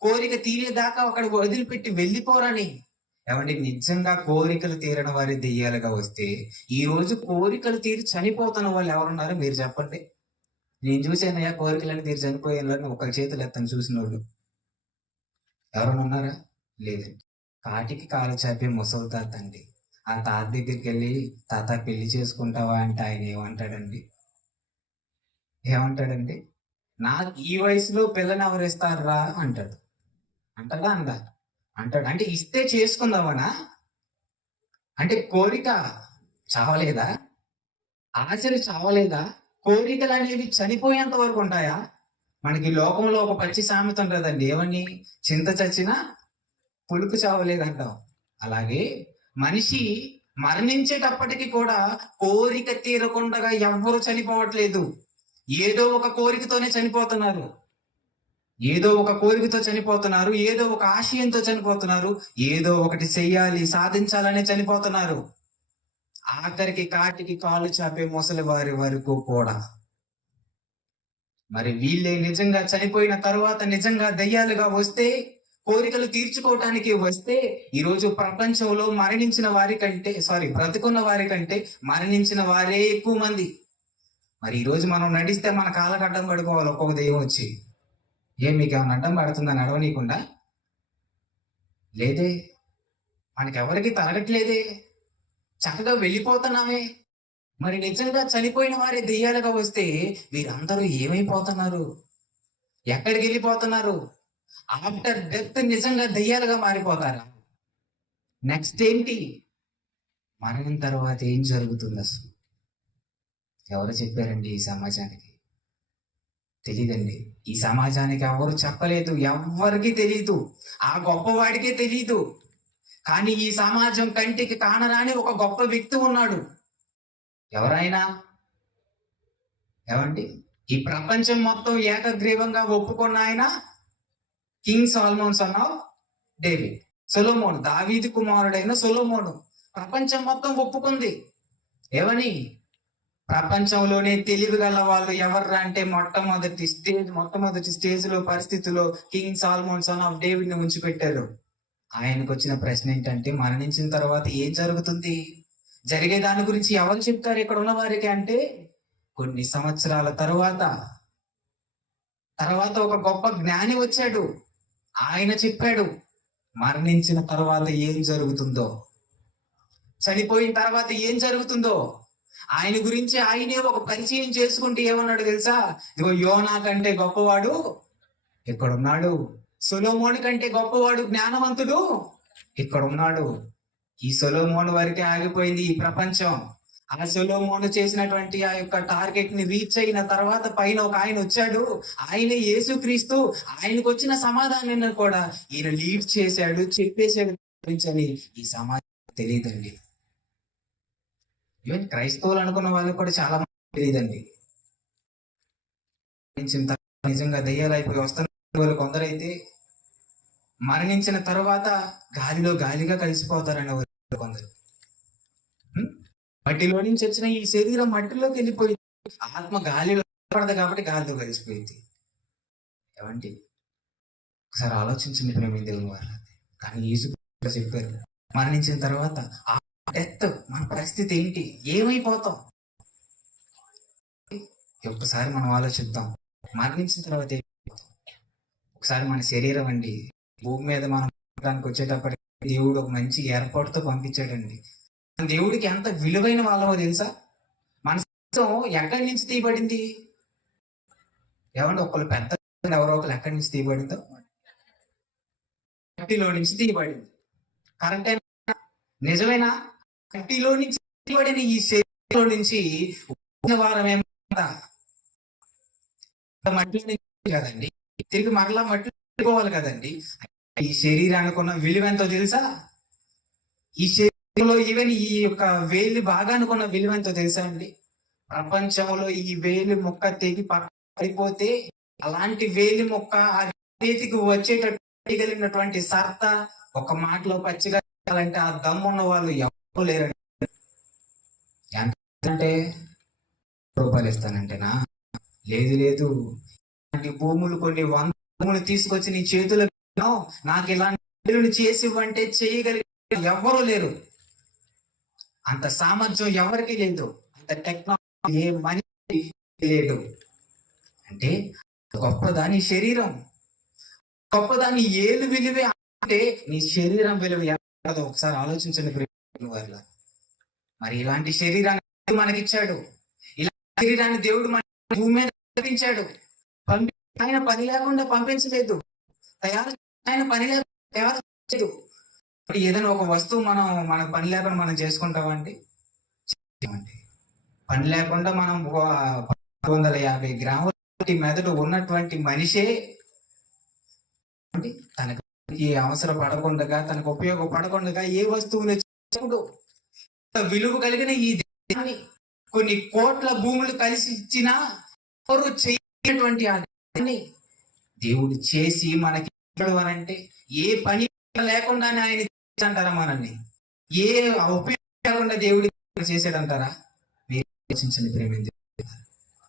కోరిక తీరేదాకా అక్కడ వదిలిపెట్టి వెళ్ళిపోరని. ఏమంటే నిజంగా కోరికలు తీరని వారి దెయ్యాలుగా వస్తే, ఈ రోజు కోరికలు తీరి చనిపోతున్న వాళ్ళు ఎవరున్నారో మీరు చెప్పండి. నేను చూసానయ్యా కోరికలను తీరి చనిపోయేళ్ళని ఒకరి చేతులు ఎత్తని చూసిన వాళ్ళు ఎవరైనా ఉన్నారా? లేదండి. కాటికి కాలు చాపే ముసలి తాత అండి. ఆ తాత దగ్గరికి వెళ్ళి, తాత పెళ్లి చేసుకుంటావా అంటే ఆయన ఏమంటాడండి? నాకు ఈ వయసులో పిల్లని ఎవరు ఇస్తారా అంటాడు. అంటాడా? అంటాడు. అంటే ఇస్తే చేసుకుందామనా? అంటే కోరిక చావలేదా? ఆశలు చావలేదా? కోరికలు అనేవి చనిపోయేంత వరకు ఉంటాయా? మనకి లోకంలో ఒక పచ్చి సామెత ఉంటుందండి. ఏమని? చింత చచ్చినా పులుపు చావలేదంటాం. అలాగే మనిషి మరణించేటప్పటికి కూడా కోరిక తీరకుండా ఎవ్వరూ చనిపోవట్లేదు. ఏదో ఒక కోరికతోనే చనిపోతున్నారు. ఏదో ఒక కోరికతో చనిపోతున్నారు. ఏదో ఒక ఆశయంతో చనిపోతున్నారు. ఏదో ఒకటి చెయ్యాలి, సాధించాలనే చనిపోతున్నారు. ఆఖరికి కాటికి కాలు చాపే ముసలి వారి వరకు కూడా. మరి వీళ్ళే నిజంగా చనిపోయిన తరువాత నిజంగా దయ్యాలుగా వస్తే, కోరికలు తీర్చుకోవటానికి వస్తే, ఈరోజు ప్రపంచంలో బ్రతుకున్న వారి కంటే మరణించిన వారే ఎక్కువ మంది. మరి ఈరోజు మనం నడిస్తే మన కాళ్ళకు అడ్డం పడుకోవాలి ఒక్కొక్క దెయ్యం వచ్చి. మీకు ఏమైనా అడ్డం పడుతుందా నడవనీయకుండా? లేదే. మనకెవరికి తరగట్లేదే. చక్కగా వెళ్ళిపోతున్నామే. మరి నిజంగా చనిపోయిన వారి దెయ్యాలుగా వస్తే వీరందరూ ఏమైపోతున్నారు? ఎక్కడికి వెళ్ళిపోతున్నారు? ఆఫ్టర్ డెత్ నిజంగా దెయ్యాలుగా మారిపోతారా? నెక్స్ట్ ఏంటి? మరణం తర్వాత ఏం జరుగుతుంది అసలు? ఎవరు చెప్పారండి ఈ సమాజానికి? తెలీదండి. ఈ సమాజానికి ఎవరు చెప్పలేదు, ఎవ్వరికి తెలీదు. ఆ గొప్పవాడికే తెలీదు. కానీ ఈ సమాజం కంటికి కానరాని ఒక గొప్ప వ్యక్తి ఉన్నాడు. ఎవరైనా ఏమండి? ఈ ప్రపంచం మొత్తం ఏకగ్రీవంగా ఒప్పుకున్న ఆయన king Solomon son of David, సొలొమోను, దావీదు కుమారుడైన సొలొమోను. ప్రపంచం మొత్తం ఒప్పుకుంది. ఏమని? ప్రపంచంలోనే తెలివి గల వాళ్ళు ఎవర్రా అంటే మొట్టమొదటి స్టేజ్ లో పరిస్థితిలో king Solomon son of David ని ఉంచిపెట్టారు. ఆయనకు వచ్చిన ప్రశ్న ఏంటంటే, మరణించిన తర్వాత ఏం జరుగుతుంది? జరిగే దాని గురించి ఎవరు చెప్తారు ఇక్కడ ఉన్న వారికి అంటే, కొన్ని సంవత్సరాల తర్వాత ఒక గొప్ప జ్ఞాని వచ్చాడు. ఆయన చెప్పాడు మరణించిన తర్వాత ఏం జరుగుతుందో, చనిపోయిన తర్వాత ఏం జరుగుతుందో. ఆయన గురించి ఆయనే ఒక పరిచయం చేసుకుంటూ ఏమన్నాడు తెలుసా? ఇదిగో యోనా కంటే గొప్పవాడు ఇక్కడ ఉన్నాడు. సొలొమోను కంటే గొప్పవాడు, జ్ఞానవంతుడు ఇక్కడ ఉన్నాడు. ఈ సొలొమోను వరకే ఆగిపోయింది ఈ ప్రపంచం. ఆ సొలొమోను చేసినటువంటి ఆ యొక్క టార్గెట్ ని రీచ్ అయిన తర్వాత పైన ఒక ఆయన వచ్చాడు. ఆయనే యేసుక్రీస్తు. ఆయనకు వచ్చిన సమాధానాన్ని కూడా ఈయన లీడ్ చేశాడు, చెప్పేశాడు అని ఈ సమాజం తెలియదండి. ఈవెన్ క్రైస్తవులు అనుకున్న వాళ్ళకి కూడా చాలా మంది తెలియదండి. నిజంగా దయ్యాలు అయిపోయి వస్తున్న వాళ్ళు కొందరైతే మరణించిన తర్వాత గాలిగా కలిసిపోతారని కొందరు. ఉం? మట్టిలో నుంచి వచ్చిన ఈ శరీరం మట్టిలోకి వెళ్ళిపోయింది. ఆత్మ గాలిలో పడదు కాబట్టి గాలిలో కలిసిపోయింది. ఏమండి, ఒకసారి ఆలోచించండి ప్రేమ దేవుని వారు. కానీ యేసు చెప్పారు, మరణించిన తర్వాత ఆ డెత్ మన పరిస్థితి ఏంటి, ఏమైపోతాం? ఒక్కసారి మనం ఆలోచిద్దాం. మరణించిన తర్వాత ఏమైపోతాం? ఒకసారి మన శరీరం అండి, భూమి మీద మనం దానికి వచ్చేటప్పటికి దేవుడు ఒక మంచి ఏర్పాటుతో పంపించాడండి. దేవుడికి ఎంత విలువైన వాళ్ళమో తెలుసా? మన శరీరం ఎక్కడి నుంచి తీయబడింది? ఏమంటే ఒకళ్ళు పెద్ద, ఎవరో ఒకరు ఎక్కడి నుంచి తీయబడిందో మట్టిలో నుంచి తీయబడింది. కరెక్టేనా? నిజమేనా? మట్టిలో నుంచి తీయబడిన ఈ శరీరంలో నుంచి వారం ఏమంతా మట్టిలో నుంచి కదండి, తిరిగి మరలా మట్టిలో పోవాలి కదండి. ఈ శరీరానికి ఉన్న విలువ ఎంతో తెలుసా? ఈ శరీరంలో ఈవెన్ ఈ యొక్క వేలి భాగానికి ఉన్న విలువ ఎంతో తెలుసా అండి? ప్రపంచంలో ఈ వేలి మొక్క తెగి పడిపోతే అలాంటి వేలి మొక్క ఆ చేతికి వచ్చేటట్టు కలిగినటువంటి సర్త, ఒక మాటలో పచ్చిగా చెప్పాలంటే ఆ దమ్మున్న వాళ్ళు ఎవరు లేరండి. అంటే రూపాయలు ఇస్తానంటేనా? లేదు లేదు, ఇలాంటి భూములు కొన్ని 100 భూములు తీసుకొచ్చి నీ చేతులు నాకు ఇలాంటి చేసి ఇవ్వంటే చేయగలిగే ఎవరు లేరు. అంత సామర్థ్యం ఎవరికి లేదు, అంత టెక్నాలజీ ఏ మనిషి లేదు. అంటే గొప్పదాని శరీరం, గొప్పదాని ఏలు విలువే అంటే నీ శరీరం విలువ ఎంతో ఒకసారి ఆలోచించండి ప్రియులారా. మరి ఇలాంటి శరీరాన్ని మనకిచ్చాడు, ఇలాంటి శరీరాన్ని దేవుడు మన భూమి మీద పంపించాడు. ఆయన పని లేకుండా పంపించలేదు, ఆయన పని లేకుండా తయారు చేయలేదు. ఏదైనా ఒక వస్తువు మన పని లేకుండా మనం చేసుకుంటామండి? పని లేకుండా మనం 150 గ్రాముల మెదడు ఉన్నటువంటి మనిషే తనకు అవసరం పడకుండా, తనకు ఉపయోగపడకుండా ఏ వస్తువులు విలువ కలిగిన ఈ దేశాన్ని కొన్ని కోట్ల భూములు కలిసి ఇచ్చినా ఎవరు చేయనటువంటి ఆ దేశాన్ని దేవుడు చేసి మనకి అనంటే ఏ పని లేకుండానే ఆయన అంటారా? మనల్ని ఏ ఉపయోగం లేకుండా దేవుడు చేసాడంటారా? మీరు ఆలోచించండి ప్రేమ.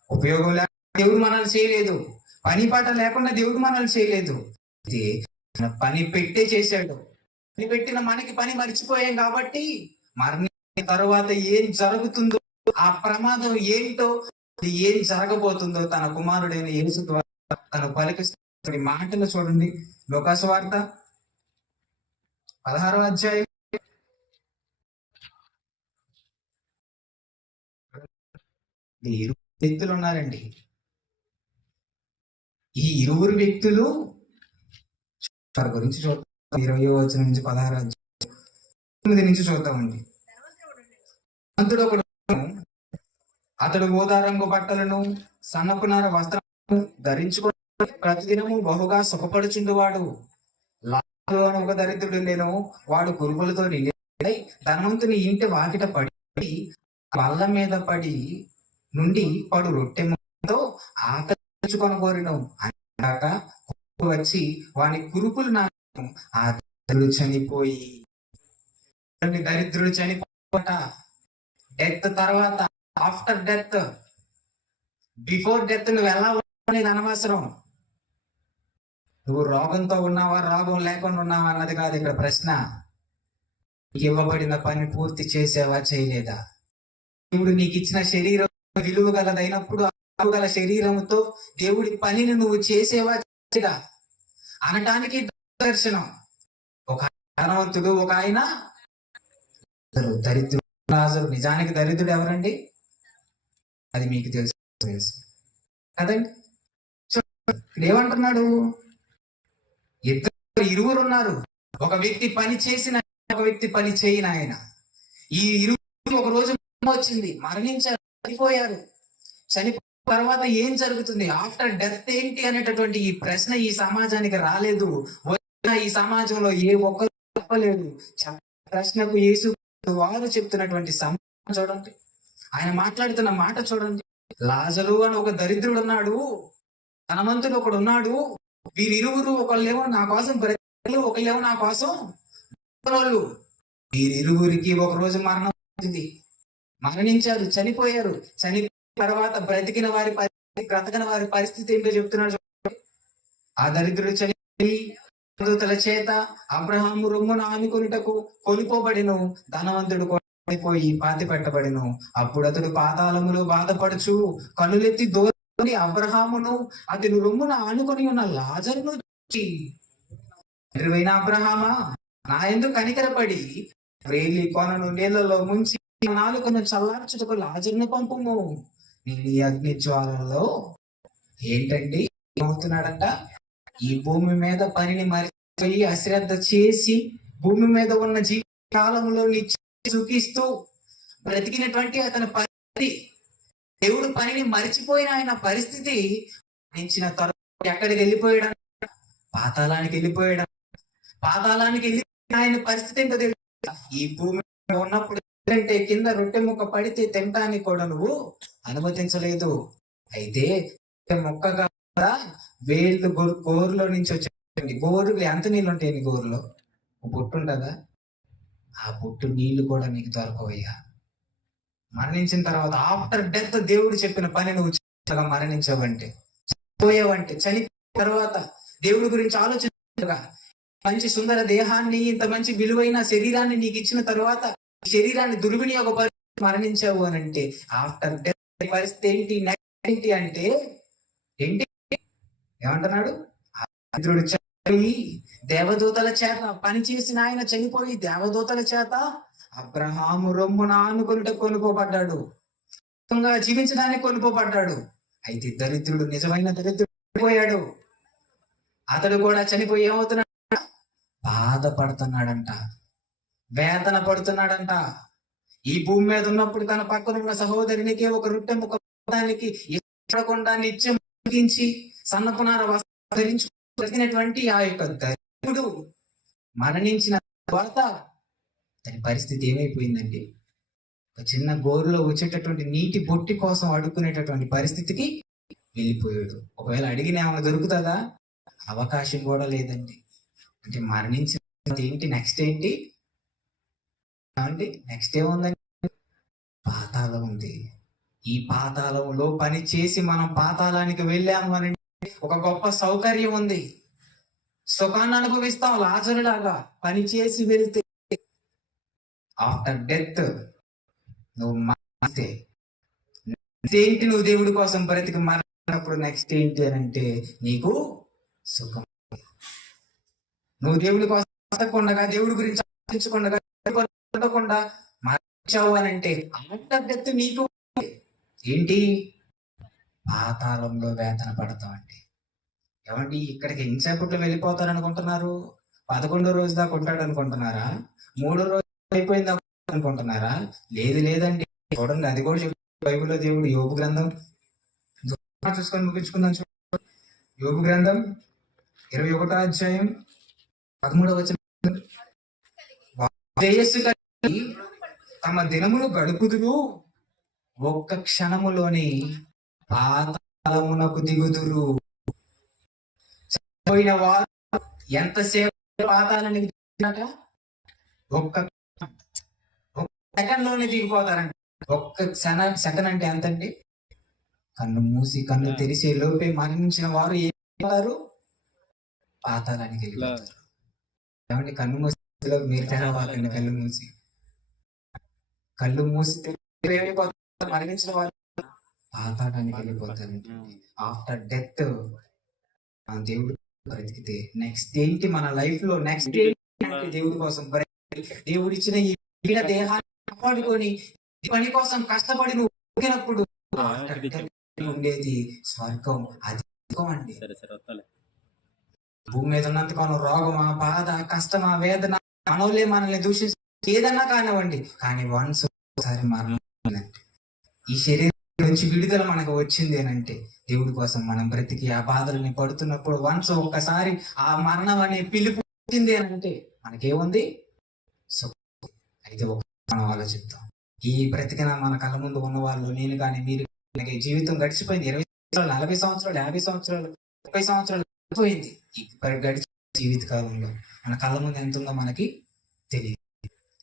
ఉపయోగం లేకుండా దేవుడు మనల్ని చేయలేదు, పని పాట లేకుండా దేవుడు మనల్ని చేయలేదు. పని పెట్టే చేశాడు. పని పెట్టిన మనకి పని మర్చిపోయాం కాబట్టి మరణించిన తర్వాత ఏం జరుగుతుందో, ఆ ప్రమాదం ఏంటో, అది ఏం జరగబోతుందో తన కుమారుడైన యేసు ద్వారా తను పలికిస్తున్న మాటలు చూడండి. లూకా సువార్త 16వ అధ్యాయం ఇరువురు వ్యక్తులు ఉన్నారండి. ఈ ఇరువురు వ్యక్తులు వారి గురించి చూద్దాం. 20వ వచనం నుంచి 16వ అధ్యాయం నుంచి చూద్దామండి. అంతుడు ఒకడు, అతడు ఊదా రంగు బట్టలను సన్నపునార వస్త్రము ధరించుకొని ప్రతిదినము బహుగా సుఖపడుచుండువాడు. లాజరు ఒక దరిద్రుడు నేను, వాడు కురుపులతో నిండి ధనవంతుని ఇంటి వాకిట పడి వల్ల మీద పడి నుండి పడు రొట్టెతో ఆకలించుకొని కోరిను. అన్నాక వచ్చి వాని కురుపులు నాకు ఆ దరిద్రుడు చనిపోయి, దరిద్రుడు చనిపోట డెత్ తర్వాత, ఆఫ్టర్ డెత్, బిఫోర్ డెత్ నువ్వు ఎలా అనేది అనవసరం. నువ్వు రోగంతో ఉన్నావా, రోగం లేకుండా ఉన్నావా అన్నది కాదు ఇక్కడ ప్రశ్న. ఇవ్వబడిన పని పూర్తి చేసావా, చేయలేదా? దేవుడు నీకు ఇచ్చిన శరీరం విలువ గలదైనప్పుడు గల శరీరంతో దేవుడి పనిని నువ్వు చేసేవా అనటానికి దర్శనం. ఒక ధనవంతుడు, ఒక ఆయన దరిద్రుడు. లాజరు నిజానికి దరిద్రుడు ఎవరండి? అది మీకు తెలుసు కదండి. ఏమంటున్నాడు? ఇరువురు ఉన్నారు. ఒక వ్యక్తి పని చేసిన, ఒక వ్యక్తి పని చేయని ఆయన. ఈ ఇరువురు ఒక రోజు వచ్చింది, మరణించారు, చనిపోయారు. చనిపోయిన తర్వాత ఏం జరుగుతుంది, ఆఫ్టర్ డెత్ ఏంటి అనేటటువంటి ఈ ప్రశ్న ఈ సమాజానికి రాలేదు. ఈ సమాజంలో ఏ ఒక్కరు చెప్పలేదు. ప్రశ్నకు యేసు వారు చెప్తున్నటువంటి సమాధానం చూడండి, ఆయన మాట్లాడుతున్న మాట చూడండి. లాజరు అని ఒక దరిద్రుడు ఉన్నాడు, ధనవంతుడు ఒకడు ఉన్నాడు. వీరిరువురు ఒకళ్ళేమో నా కోసం బ్రతికారు, ఒకళ్ళేమో నా కోసం వాళ్ళు. వీరిరువురికి ఒక రోజు మరణం వచ్చింది. మరణించారు, చనిపోయారు. చనిపోయిన తర్వాత బ్రతికిన వారి పరిస్థితి, బ్రతకని వారి పరిస్థితి ఏంటో చెప్తున్నాడు చూడండి. ఆ దరిద్రుడు చనిపోయి దూతల చేత అబ్రహాము రొమ్మున ఆనుకొనుటకు కొనుకోబడిను. ధనవంతుడు పడిపోయి పాతి పెట్టబడిను. అప్పుడు అతడు పాతాళములో బాధపడుచు కనులెత్తి దూరం అబ్రహామును అతని రొమ్మున ఆనుకొని ఉన్న లాజరును చూచి, తండ్రివైన అబ్రహామా, నా యందు కనికరపడి వ్రేలి కొనను నీళ్లలో ముంచి నాలుకను చల్లార్చుటకు లాజరును పంపుము. నేను ఈ అగ్ని జ్వాలలో ఏంటండి ఏమవుతున్నాడంట? ఈ భూమి మీద పనిని మరిచిపోయి అశ్రద్ధ చేసి భూమి మీద ఉన్న జీవితకాలంలో సుఖిస్తూ బ్రతికినటువంటి అతని పరిస్థితి, దేవుడు పనిని మరిచిపోయిన ఆయన పరిస్థితి నించిన తర్వాత ఎక్కడికి వెళ్ళిపోయాడు? పాతాళానికి వెళ్ళిపోయాడు. పాతాళానికి వెళ్ళి ఆయన పరిస్థితి ఏంటో తెలుసు. ఈ భూమి ఉన్నప్పుడు అంటే కింద రొట్టె ముక్క పడితే తినటానికి కూడా నువ్వు అనుమతించలేదు. అయితే మొక్కగా వేళ్ళు గోరులో నుంచి వచ్చే గోరులు ఎంత నీళ్ళు ఉంటాయి? గోరులో బొట్టు ఉంటుందా? ఆ బొట్టు నీళ్లు కూడా నీకు దొరకవయ్యా. మరణించిన తర్వాత ఆఫ్టర్ డెత్ దేవుడు చెప్పిన పని నువ్వు మరణించావంటే, పోయావంటే, చనిపోయిన తర్వాత దేవుడి గురించి ఆలోచించగా మంచి సుందర దేహాన్ని, ఇంత మంచి విలువైన శరీరాన్ని నీకు ఇచ్చిన తర్వాత శరీరాన్ని దుర్వినియోగపరిచి మరణించావు అని అంటే ఆఫ్టర్ డెత్ పరిస్థితి ఏంటి? నెక్స్ట్ ఏంటి అంటే ఏంటి ఏమంటున్నాడు? చనిపోయి దేవదూతల చేత పనిచేసిన ఆయన చనిపోయి దేవదూతల చేత అబ్రహాము రొమ్మున ఆనుకొనుట కొనుకోబడ్డాడు. జీవించడానికి కొనుకోబడ్డాడు. అయితే దరిద్రుడు, నిజమైన దరిద్రుడు చనిపోయాడు. అతడు కూడా చనిపోయి ఏమవుతున్నాడు? బాధపడుతున్నాడంట, వేదన పడుతున్నాడంట. ఈ భూమి మీద ఉన్నప్పుడు తన పక్కన ఉన్న సహోదరునికి ఒక రొట్టె ముఖానికి ఇష్టపడకుండా నిత్యం సన్నపునార వస్త్రం ధరించి బ్రతికినటువంటి ఆ యొక్క దరిద్రుడు మరణించిన తర్వాత తన పరిస్థితి ఏమైపోయిందండి? ఒక చిన్న గోరులో వచ్చేటటువంటి నీటి బొట్టి కోసం అడుక్కునేటటువంటి పరిస్థితికి వెళ్ళిపోయాడు. ఒకవేళ అడిగిన ఏమైనా దొరుకుతుందా? అవకాశం కూడా లేదండి. అంటే మరణించిన ఏంటి? నెక్స్ట్ ఏంటి అండి? నెక్స్ట్ ఏముందండి? పాతాళం ఉంది. ఈ పాతాళంలో పని చేసి మనం పాతాళానికి వెళ్ళాము అని ఒక గొప్ప సౌకర్యం ఉంది. సుఖాన్ని అనుభవిస్తాం లాజరులాగా పని చేసి వెళ్తే. ఆఫ్టర్ డెత్ నువ్వు మరణిస్తే ఏంటి? నువ్వు దేవుడి కోసం బ్రతికి మరణినప్పుడు నెక్స్ట్ ఏంటి అని అంటే నీకు సుఖం. నువ్వు దేవుడి కోసం బ్రతకుండా, దేవుడి గురించి ఆలోచించకుండా మరణించావు అని అంటే ఆఫ్టర్ డెత్ నీకు ఏంటి? పాతాళంలో వేతన పడతామండి. ఏమండి, ఇక్కడికి ఎంతసేపట్లో వెళ్ళిపోతారు అనుకుంటున్నారు? 11వ రోజు దాకా ఉంటాడు అనుకుంటున్నారా? 3వ రోజు అయిపోయింది అనుకుంటున్నారా? లేదండి. చూడండి, అది కూడా బైబిల్లో దేవుడు యోబు గ్రంథం చూసుకొని ముగించుకుందాం. యోబు గ్రంథం 21వ అధ్యాయం 13వ వచనం. శ్రేయస్సు కలిగి తమ దినములు గడుపుదురు, ఒక్క క్షణములోని పాతాళమునకు దిగుదురు. చనిపోయిన వారు ఎంతసేపు పాతాళానికి దిగినట? ఒక్క సెకండ్ లోనే దిగిపోతారంట. ఒక్క సెకండ్ అంటే ఎంతండి? కన్ను మూసి కన్ను తెరిసే లోపే మరణించిన వారు ఏమవుతారు? పాతాళానికి వెళ్ళిపోతారు. ఏమండి, కన్ను మూసి మీరు తెరవాలండి. కళ్ళు మూసి మరణించిన వారు పాతాళానికి వెళ్ళిపోతారండి. ఆఫ్టర్ డెత్ దేవుడు బ్రతికితే నెక్స్ట్ ఏంటి? మన లైఫ్ లో నెక్స్ట్ ఏంటి? దేవుడి కోసం దేవుడు ఇచ్చిన ఈ దేహాన్ని కాపాడుకొని పని కోసం కష్టపడి నువ్వు ఉడికినప్పుడు ఉండేది స్వర్గం. అది అండి. భూమి మీద ఉన్నంతకాలం రోగమా, బాధ, కష్టమా, వేదన, మనోళ్ళే మనల్ని దూషించి ఏదన్నా కానివ్వండి, కానీ వన్స్ ఒకసారి మరణం ఈ శరీరం నుంచి విడుదల మనకు వచ్చింది అని అంటే దేవుడి కోసం మనం బ్రతికి ఆ బాధల్ని పడుతున్నప్పుడు వన్స్ ఒక్కసారి ఆ మరణం అనే పిలుపు వచ్చింది అని అంటే మనకేముంది? అయితే మనం ఆలోచిద్దాం. ఈ బ్రతికిన మన కళ్ళ ముందు ఉన్న వాళ్ళు, నేను కానీ మీరు, జీవితం గడిచిపోయింది. 20 సంవత్సరాలు, 40 సంవత్సరాలు, 50 సంవత్సరాలు, 30 సంవత్సరాలు గడిచిపోయింది. ఈ గడిచిన జీవిత కాలంలో మన కళ్ళ ముందు ఎంత ఉందో మనకి తెలియదు.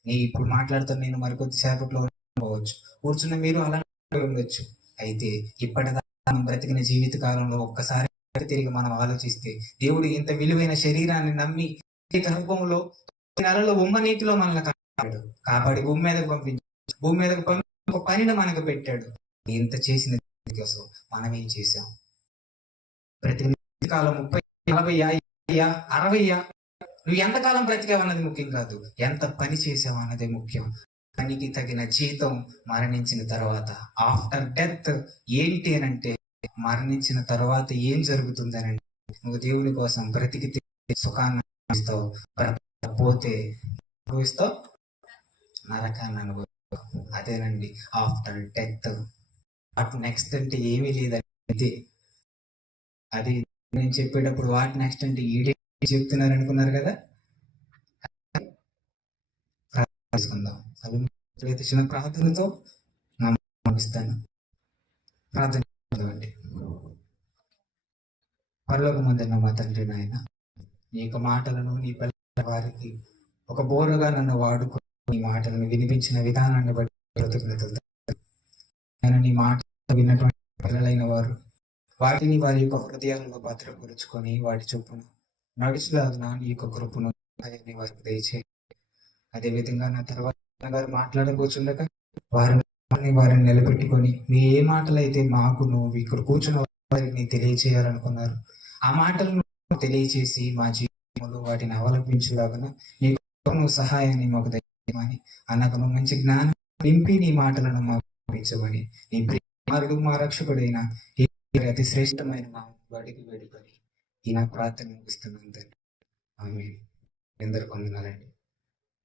ఇప్పుడు మాట్లాడుతున్న నేను మరికొద్ది సేపట్లో పోవచ్చు, కూర్చున్న మీరు అలా ఉండొచ్చు. అయితే ఇప్పటిదాకా మనం బ్రతికిన జీవిత కాలంలో ఒక్కసారి తిరిగి మనం ఆలోచిస్తే, దేవుడు ఇంత విలువైన శరీరాన్ని నమ్మి ఈ గర్భంలో నెలలో ఉమ్మ నీటిలో మనల్ని కాపాడి భూమి మీదకు పంపించాడు. భూమి మీదకు ఒక పనిని మనకు పెట్టాడు. ఇంత చేసిన కోసం మనం ఏం చేశాం? ప్రతి కాలం 30, 40, 60 నువ్వు ఎంతకాలం బ్రతికావన్నది ముఖ్యం కాదు, ఎంత పని చేసావు అన్నదే ముఖ్యం. పనికి తగిన జీతం మరణించిన తర్వాత, ఆఫ్టర్ డెత్ ఏంటి అని అంటే, మరణించిన తర్వాత ఏం జరుగుతుంది అని అంటే, నువ్వు దేవుని కోసం బ్రతికితే సుఖాన్ని అనుభవిస్తావు, పోతే అనుభవిస్తావు నరకాన్ని అనుభవిస్తావు. అదేనండి ఆఫ్టర్ డెత్. వాట్ నెక్స్ట్ అంటే ఏమీ లేదండి. అది నేను చెప్పేటప్పుడు వాట్ నెక్స్ట్ అంటే ఈడే చెప్తున్నారు అనుకున్నారు కదా. ప్రార్థించుకుందాం. చిన్న ప్రార్థనతో ముగిస్తాను. ప్రార్థన చదవండి. పరలోకమందున్న మా తండ్రి నాయన, నీ యొక్క మాటలను నీ పల్లె వారికి ఒక బోరగా నన్ను వాడుకొని నీ మాటలను వినిపించిన విధానాన్ని బట్టి కృతజ్ఞతలు. నేను నీ మాట విన్నటువంటి పిల్లలైన వారు వాటిని వారి యొక్క హృదయాలలో భద్రపరుచుకొని వాటి చొప్పున నడుచులాగిన నీ యొక్క కృపను వారికి దయచేయండి. అదేవిధంగా నా తర్వాత గారు మాట్లాడబోచుండగా వారిని నిలబెట్టుకొని మీ ఏ మాటలు అయితే మాకు నువ్వు ఇక్కడ కూర్చున్న వారికి తెలియచేయాలనుకున్నారు, ఆ మాటలను తెలియచేసి మా జీవితంలో వాటిని అవలంబించులాగా నీ నువ్వు సహాయాన్ని మాకు దయచేయమని, అన్నకు నువ్వు మంచి జ్ఞానం నింపి నీ మాటలను మాకు పంపించమని, నీ ప్రియకుమారుడు మా రక్షకుడైన ఈ అతి శ్రేష్టమైన మా వాడికి వేడుకొని ఈ నా ప్రార్థన ముగిస్తున్నాను తండ్రి. ఆమేన్. ఎందరు పొందినాలండి.